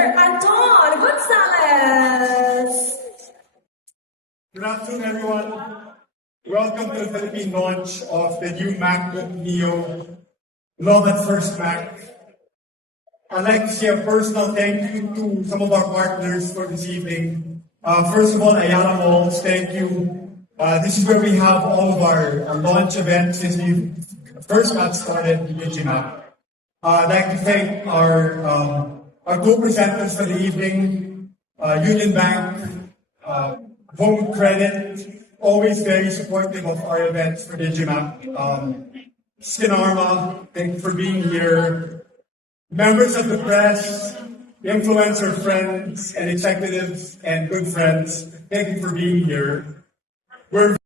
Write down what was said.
Anton Gonzalez. Good afternoon, everyone. Welcome to the Philippine launch of the new MacBook Neo Love at First Mac. I'd like to say a personal thank you to some of our partners for this evening. First of all, Ayala Malls, thank you. This is where we have all of our launch events since we first got started in Digimac. I'd like to thank our co-presenters for the evening, Union Bank, Home Credit, always very supportive of our events for Digimac. Skinarma, thank you for being here. Members of the press, influencer friends, and executives and good friends, thank you for being here. We're